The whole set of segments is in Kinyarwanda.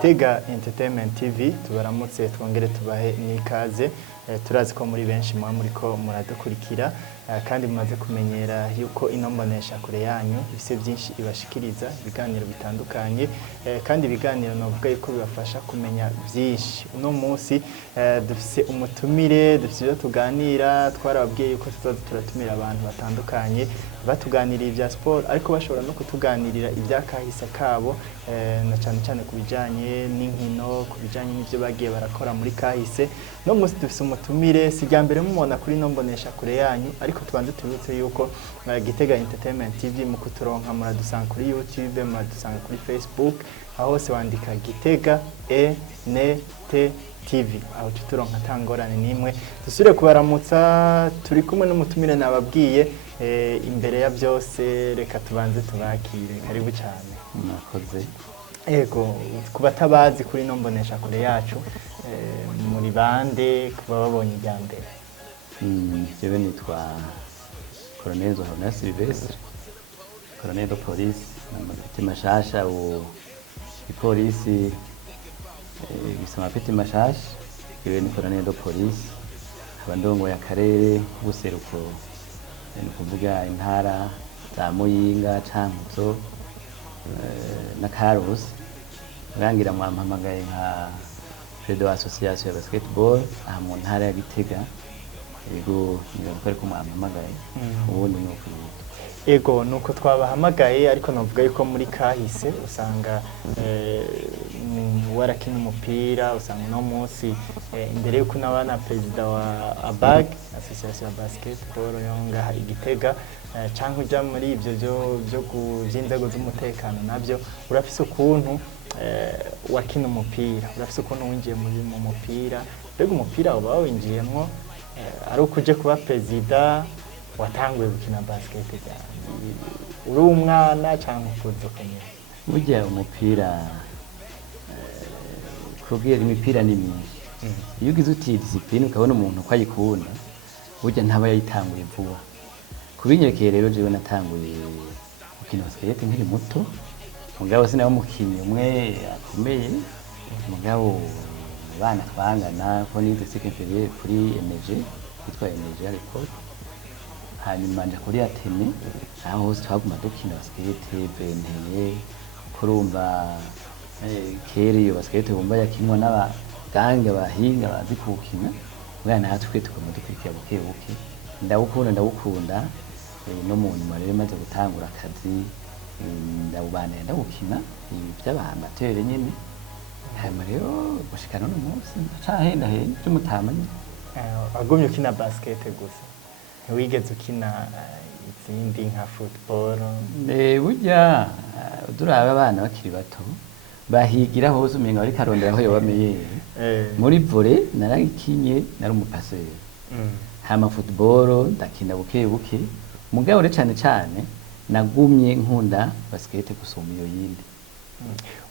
Gitega Entertainment TV tubaramutse twongere tubahe n'ikaze. Turazi ko muri benshi muriko muradukurikira kandi mumaze kumenyera yuko inombonesha kure yanyu bise byinshi ibashikiriza ibiganiro bitandukanye kandi ibiganiro navuga yuko bibafasha kumenya byinshi. Uno munsi dufise umutumire, dufise ibyo tuganira, twarababwiye yuko turatumira abantu batandukanye batuganiriye ibya sport ariko bashobora no kutuganirira ibyakahise kabo na cyane ku bijanye n'inkino, ku bijanye n'ivyo bagiye barakora muri kahise. No munsi dufise umutumire si rya mbere mumubona kuri nombonesha kure yanyu ariko tubanze tubutse yuko Gitega Entertainment TV mu kuturonka muradusanga kuri YouTube, muradusanga kuri Facebook, aho hose wandika Gitega TV aho tuturonka tangorane nimwe. Dusubire kubaramutsa, turi kumwe n'umutumire nababwiye. Imbere ya byose reka tubanze tubakire, karibu cyane. Mwakoze. Ego kubatabazi kuri nombonesha kure yacu muri bande kuba babonye ijya mbere. Jewe nitwa Colonel Zohana Silvestre, Colonel de Police n'amapeti mashasha ipolisi bisama peti mashasha. Jewe ni Colonel de Police abandongo ya karere buseruko ni kuvuga intara za Muyinga, Cankuzo na Karusi. Rangira mwampamagaye nka President wa Association ya Basketball aha mu ntara ya Gitega. Ego nibwo ko mwampamagaye ubundi nuko ego nuko twabahamagaye ariko navuga yuko muri kahise usanga warakina umupira, usanga no munsi imbere yuko nabana president wa ABAG Association ya Basketball yonga Igitega canke uja muri ivyo byo kuzinzego z'umutekano navyo urafise ukuntu wakina umupira, urafise ukuntu winjiye mu mupira. Mbega umupira uba winjiyemwo ari ukuje kuba president watanguye gukina basket uri umwana cyangwa ukuze ukomeye? Burya umupira kubwira imipira ni myinshi. Iyo ugize uti discipline ukabona umuntu ko ayikunda burya ntaba yayitanguye vuba. Kubinyekeye rero jewe natanguye gukina basket nkiri muto. Mugabo sinaho mukinyi umwe akomeye, mugabo bana twangana ko ni secondary kuri MG yitwa MG ariko hanyuma nje kuri Atene aho hose twaguma dukina basket benteye kurumva keri yo basket bumba yakinwa n'abagange bahinga bazi kukina. Mwana natwe tukoma dukwikiye buke ndawukunda no mu nyuma rero maze gutangura akazi ndawukina iby'abahamateri nyine. Hanyuma rero gushikana no munsi cahenda cy'umutamanye agumye ukina basket gusa ntiwigeze ukina izindi nka football? Burya duraba abana bakiri bato bahigira hose umenga bari karondera aho yobamenye. Muri volley naragikinye nari umupaseri. Hama football ndakina buke mugabo re cyane nagumye nkunda basket gusoma iyo yindi.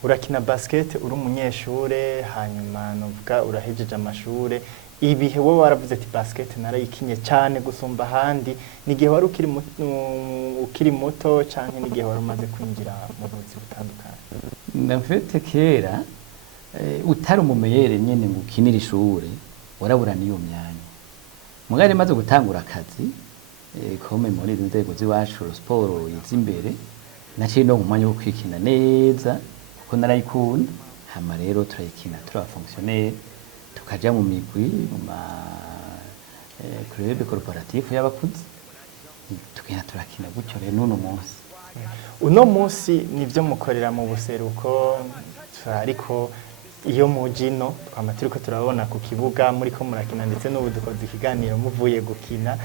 Urakina basket uri umunyeshure hanyuma novuga urahejeje amashure. Ibihe wowe waravuze ati basket narayikinye cyane gusumba handi, nigihe wari ukiri muto canke nigihe wari umaze kwinjira mu buzi butandukanye? Ndafite kera utari umumeyere nyene ngo ukinira ishure warabura niyo myanya. Mugari maze gutangura akazi kome muri inzego z'iwacu sport yizimbere naciye no umwanya wo kwikina neza kuko narayikunda. Hama rero turayikina turaba fonctionnaire tukaja mu migwi mu club corporatif y'abakuzi tukina turakina gutyo rero n'uno munsi. Uno munsi nivyo mukorera mu buseruko ariko iyo mujino twama turiko turabona ku kibuga muri ko murakina ndetse n'ubu dukoze ikiganiro muvuye gukina.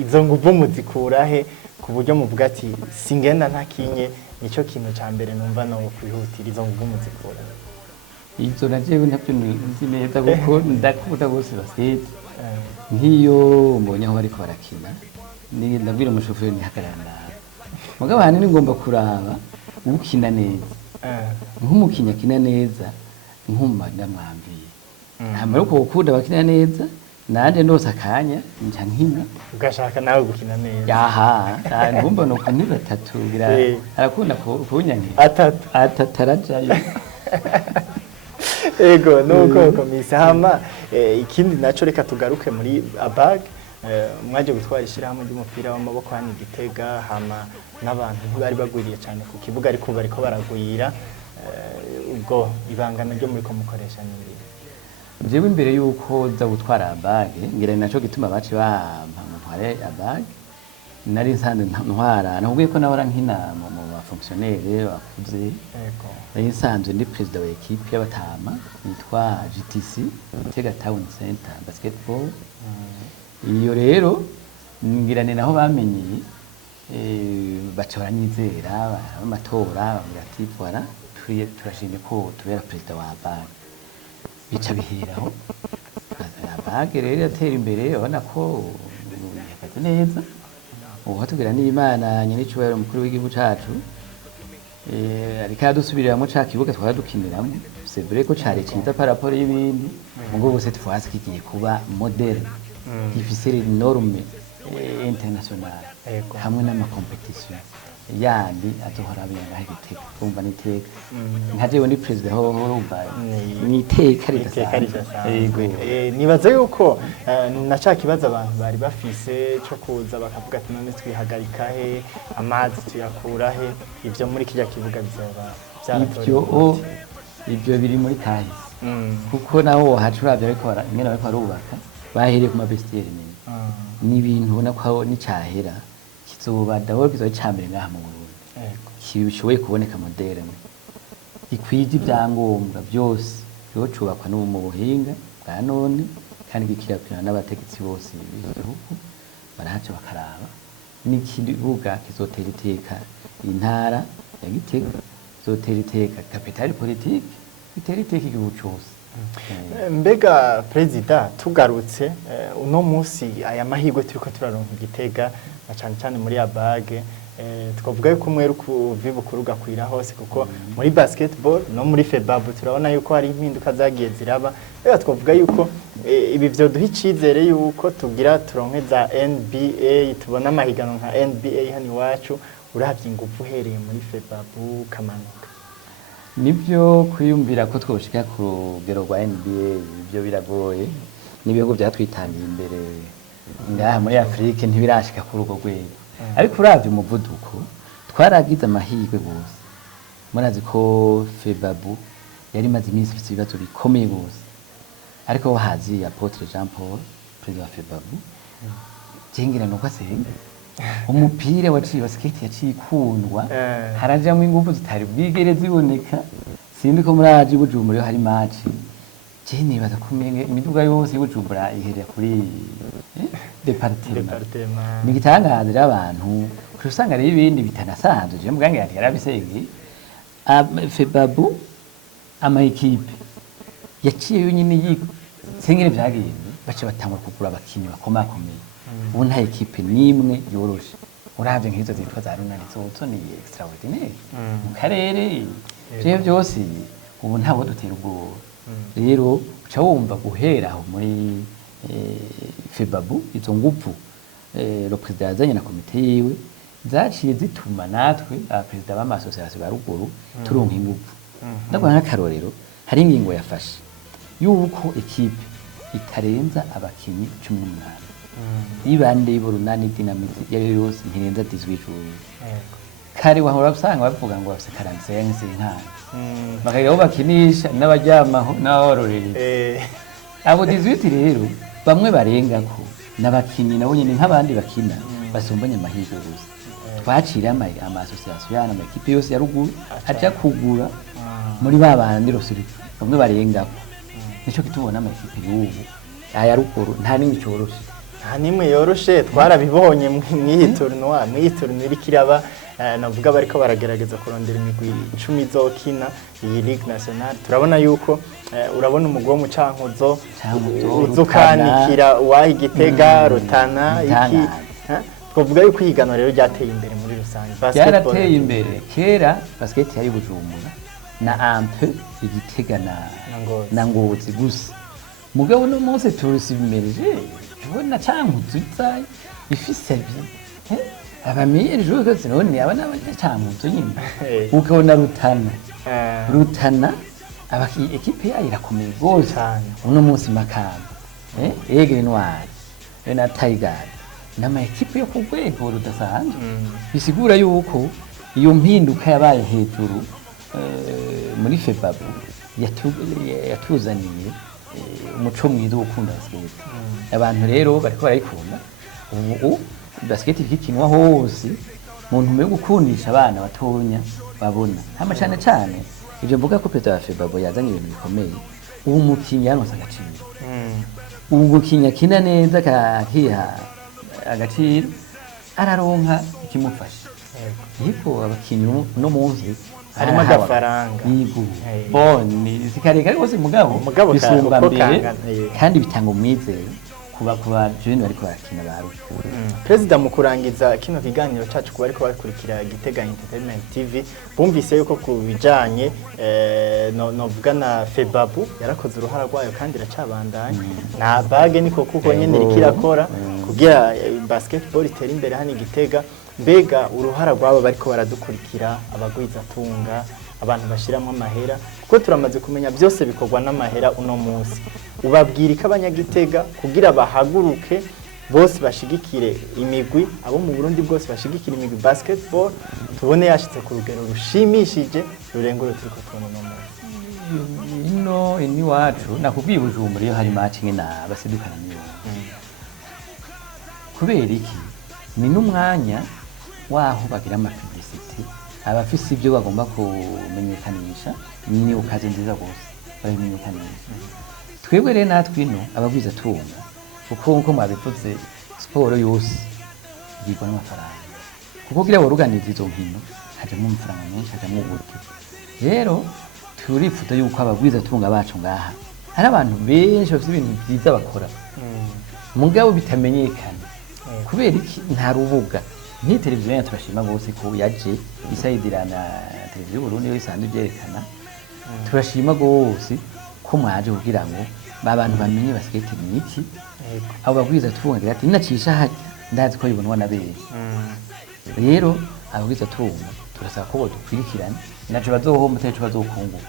Izo nguvu muzikurahe ku buryo muvuga ati singenda ntakinye? Nico kintu ca mbere numva no kwihutira izo nguvu muzikura. Izo najewe ntabyo nzi neza kuko ndakunda gose basket. Nkiyo mbonye aho bariko barakina ni ndabwira umushoferi ni hagarara. Mugabo hanini ngomba kuraba ukina neza. Nk'umukinya kina neza nkumva ndamwambiye. Hama uko ukunda bakina neza nanje ndose akanya nca nkina. Ugashaka nawe gukina neza? Yaha ngumva no kuni batatu arakunda kunyangira. Atatu arajayo. ego nuko komisa hama ikindi naco reka tugaruke muri abag mwaje gutwara ishyirahamwe ry'umupira w'amaboko hano Gitega hama n'abantu ntibari bagwiriye cyane ku kibuga ariko bariko baragwira ubwo ibangano ryo muri ko mukoresha n'ibindi jewe imbere yuko za gutwara abag ngira naco gituma baci bampa ntware abag nari nsanzwe ntwara nakubwiye ko nabara nk'ina mu ba fonctionnaire bakuze nari nsanzwe ndi president wa equipe y'abatama yitwa GTC Gitega Town Center Basketball iyo rero ngira ni naho bamenyeye baca baranyizera amatora bavuga ati voilà turashimye ko tubera president wa abag bica biheraho abag rero yatera imbere ubona ko yakaze neza ubu tubwira n'Imana nyine cyubahiro mukuru w'igihugu cacu ariko yadusubiriramwo ca kibuga twara dukiniramo c'est vrai ko cari ciza par rapport y'ibindi mugo bose twasi kigiye kuba moderne gifise les normes internationales hamwe n'ama competition yandi azohora abenga Gitega umva niteka nkajewe ni president ho urumva niteka yego nibaza yuko naca kibaza abantu bari bafise cyo kuza bakavuga ati none twihagarika he amazi tuyakura he ivyo muri kijya kibuga bizaba ibyo biri muri kahise kuko naho hacuravye ariko ingene bariko barubaka bahereye ku mabestiere ni ibintu ubona ko ni cahera kizoba d'abord kizoba icambere ngaha mu Burundi kibishoboye kuboneka moderne gikwije ibyangombwa byose byocubakwa no mu buhinga bwa none kandi gikirakwira n'abategetsi bose b'igihugu barahaca bakaraba n'ikibuga kizotera iteka intara ya Gitega kizotera iteka capitale politique bitera iteka igihugu cyose mbega president tugarutse uno musi aya mahirwe turiko turaronka Gitega cyane cyane muri abag twavuga yuko umweru kuvibukuru gakwira hose kuko muri basketball no muri febabu turabona yuko hari impinduka zagiye ziraba rero twavuga yuko ibi byo duha icizere yuko tugira turonke za NBA tubona amahigano nka NBA hano iwacu uravye ingufu uhereye muri febabu kamanuka nibyo kwiyumvira ko twoshika ku rugero rwa NBA ibyo biragoye n'ibihugu byatwitangiye imbere ngaha muri Afrique ntibirashika ku rugo rwego ariko uravye umuvuduko twaragize amahirwe bose murazi ko febabu yari maze iminsi ifite ibibazo bikomeye bose ariko wahazi Apotre Jean Paul president wa febabu jengira nuko asenga umupira waciye basket yaciye ikundwa harajamwe ingufu zitari bwigere ziboneka sindi ko muraje Bujumbura hari match je nibaza kumenge imiduga yose y'Ubujumbura iherera kuri departement nigitangaza abantu kusanga ari ibindi bitanasanzwe je mugange yati yarabisenge febabu ama equipe yaciye yonyine yiko sengere vyagiye bace batangwa kugura abakinyi bakomakomeye ubu nta equipe nimwe yoroshe uravye nk'izo zitwa za Runani zozo ni extraordinaire mu karere je byose ubu ntawo dutera ubwo rero uca wumva guhera aho muri febabu izo nguvu le president yazanye na komite yiwe zaciye zituma natwe abaperezida b'amasosiyasiyo ba ruguru turonka inguvu ndabona nk'akarorero hari ingingo yafashe yuko ekipe itarenza abakinyi 18 ibande y'Urunani Dynamite yari yose ntirenza 18 kare wahora usanga bavuga ngo bafise 45 nkana bakagira bakinisha n'abajyamaho n'abororereza abo 18 rero bamwe barenga ko n'abakinyi nabo nyine nk'abandi bakina basumbanye amahirwe gusa twacira ama association yana ama equipe yose ya ruguru aja kugura muri babandi rosuri bamwe barenga ko nico kitubona ama equipe y'ubu aya ruguru nta nimwe cyoroshe nta nimwe yoroshe twarabibonye mw'iyi irikiraba navuga bariko baragerageza kurondera imigwi 10 zokina iyi Ligue Nationale turabona yuko urabona umugwa mu Cankuzo uzukanikira wahi Gitega Rutana iki twavuga yuko igano rero ryateye imbere muri rusange basketball yarateye imbere kera basket yari Bujumbura na ampe Igitega na Ngozi gusa mugabo no munsi turisibimereje ubona Cankuzo itsaye ifise abamenyere jo ko sinone abana b'Cankuzo nyine ukabona Rutana ekipe yayo irakomeye gose cyane uno munsi Makamba Aigle Noir na Tiger nama ekipe yo ku rwego rudasanzwe bisigura yuko iyo mpinduka yabaye hejuru muri FEBABU yatuzaniye umuco mwiza wo gukunda basket abantu rero bariko barayikunda ubu basket ikinwa hose mu ntume yo gukundisha abana batonya babona hama cyane ivyo mvuga ko Perezida wa FEBABU yazanye ibintu bikomeye ubu mukinnyi yaronse agaciro ubu gukinya kina neza kahiha agaciro araronka ikimufasha yego abakinnyi no munsi harimo agafaranga yego boni sikareka rwose mugabo bisumba mbere kandi bitanga umwizero kuba jeni bariko barakina baruka Perezida mu kurangiza kino kiganiro cacu kuba ariko bakurikira Gitega Entertainment TV bumvise yuko kubijanye novuga na FEBABU yarakoze uruhara rwayo kandi iracabandanya na bage niko kuko nyene rikirakora kugira basketball itera imbere hani Gitega mbega uruhara rwabo bariko baradukurikira abagwiza tunga abantu bashiramo amahera kuko turamaze kumenya byose bikorwa n'amahera uno munsi ubabwira ko abanyagitega kugira bahaguruke bose bashigikire imigwi abo mu Burundi bwose bashigikira imigwi basketball tubone yashitse ku rugero rushimishije rurengure turiko tubona ini wacu nakubwiye Bujumbura iyo hari match ngena basidukana niyo kubera iki ni n'umwanya waho bagira publicity abafise ibyo bagomba kumenyekanisha ni ukaze nziza gose babimenyekanisha twebwe rero natwe ino abagwiza tunga kuko nko mwabivuze siporo yose yigwa n'amafaranga kuko kugira baruganize izo nkino hajemo amafaranga menshi hajemo uburyo rero turifuza yuko abagwiza tunga bacu ngaha hari abantu benshi bafite ibintu byiza bakora mugabo bitamenyekana kubera iki nta rubuga ni televiziyo ya turashima gose ko yaje isayidira na televiziyo Burundi yo isanzwe byerekana turashima gose ko mwaje kugira ngo babantu bamenye basket niki abo bagwiza tunga ati nacisha haje ndazi ko yibonwa na bere rero abagwiza tunga turasaba ko dukwirikirana naje bazohomba techo bazokungu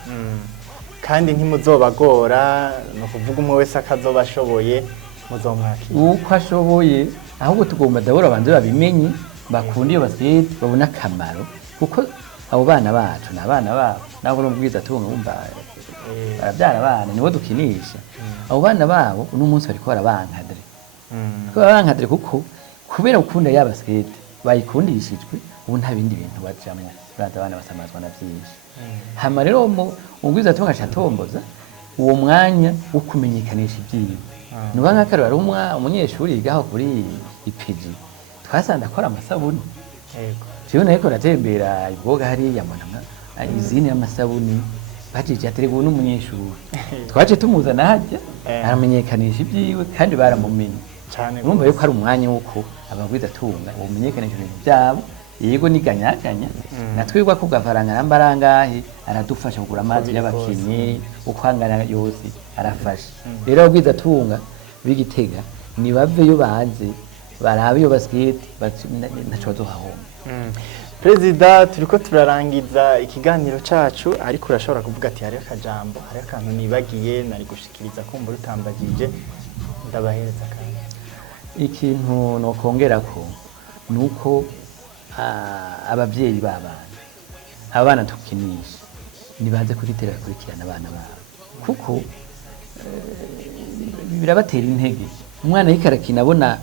kandi ntimuzobagora no kuvuga umwe wese akazobashoboye muzomwakira uko ashoboye ahubwo tugomba dabora abanze babimenye bakunda iyo basket babona akamaro kuko abo bana bacu nabana babo nabo rumubwiza tunga umba barabyara abana nibo dukinisha abo bana babo uno munsi bariko barabankadre kuko kubera ukunda ya basket bayikundishijwe ubu nta bindi bintu bajamwe baraza abana basamazwa na byinshi hama rero umubwiza tunga chatomboza uwo mwanya wo kumenyekanisha ibyiwe nuba nk'akaro ari umunyeshuri yigaho kuri IPG twasanda akora amasabuni yego cyo nayo koratembera iboga hari yamanamwa izini y'amasabuni bajije aterego n'umunyeshuri twaje tumuzana hajya aramenyekanisha ibyiwe kandi baramumenye cyane urumva yuko ari umwanya wuko abagwiza tunga umenyekanisha ibintu byabo yego niganyaganya natwirwa ko gafaranga nambarangahe aradufasha kugura amazi y'abakinyi ukwangana yose arafasha rero abagwiza tunga bigitega ni baveyo baze barabe yo basket naco bazohahomba Perezida turiko turarangiza ikiganiro cacu ariko urashobora kuvuga ati hari akajambo hari akantu nibagiye nari gushikiriza kumva rutambagije ndabahereza kandi ikintu no kongera ko nuko abavyeyi abana tukinisha nibaze kuritera kurikirana abana babo kuko birabatera intege umwana yikarakina abona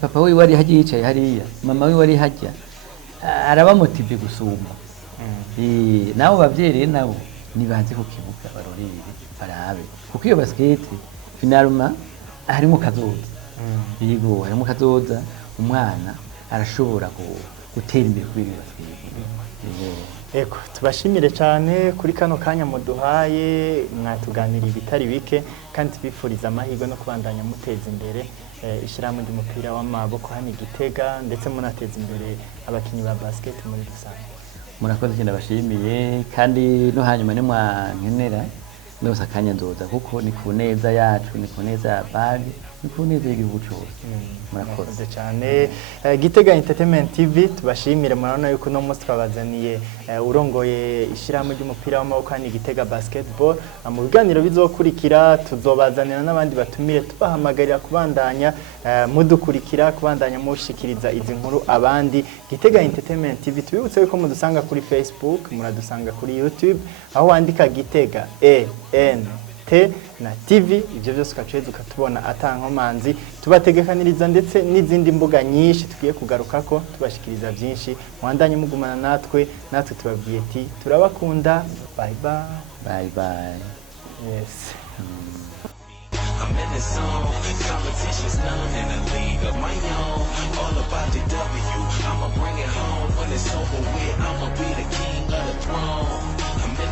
papa we wari hagiye yicaye hariya mama we wari hajya araba motive gusumba nabo bavyeyi nabo nibaze ku kibuga barorere barabe kuko iyo basket finalement harimo kazoza yego harimo kazoza umwana arashobora gutera imbere kuri basket Eko tubashimire cyane kuri kano kanya muduhaye mwatuganira ibitari bike kandi tubifuriza amahirwe no kubandanya muteza imbere ishyirahamwe ry'umupira w'amaboko hano Gitega ndetse munateza imbere abakinyi ba basket muri rusange murakoze cyane bashimiye kandi no hanyuma ni mwankenera nose akanya nzoza kuko ni ku neza yacu ni ku neza ya bag ni ku neza y'igihugu cyose. Murakoze cyane. Gitega Entertainment TV tubashimire, murabona yuko uno munsi twabazaniye urongoye ishyirahamwe ry'umupira w'amaboko hano Gitega Basketball. Mu biganiro bizokurikira tuzobazanira n'abandi batumire, tubahamagarira kubandanya mudukurikira, kubandanya mushikiriza izi nkuru abandi. Gitega Entertainment TV tubibutse yuko mudusanga kuri Facebook, muradusanga kuri YouTube, aho wandika Gitega ENT na TV, ibyo byose ukaceza ukatubona atankomanzi. Tubategekaniriza ndetse n'izindi mbuga nyinshi tugiye kugaruka ko tubashikiriza byinshi. Mwandanye mugumana natwe tubabwiye ati turabakunda. Bye bye. Yes. I'm in the zone, competition's none in a league of my own. All about the W, I'ma bring it home. When it's over with, I'ma be the king of the throne.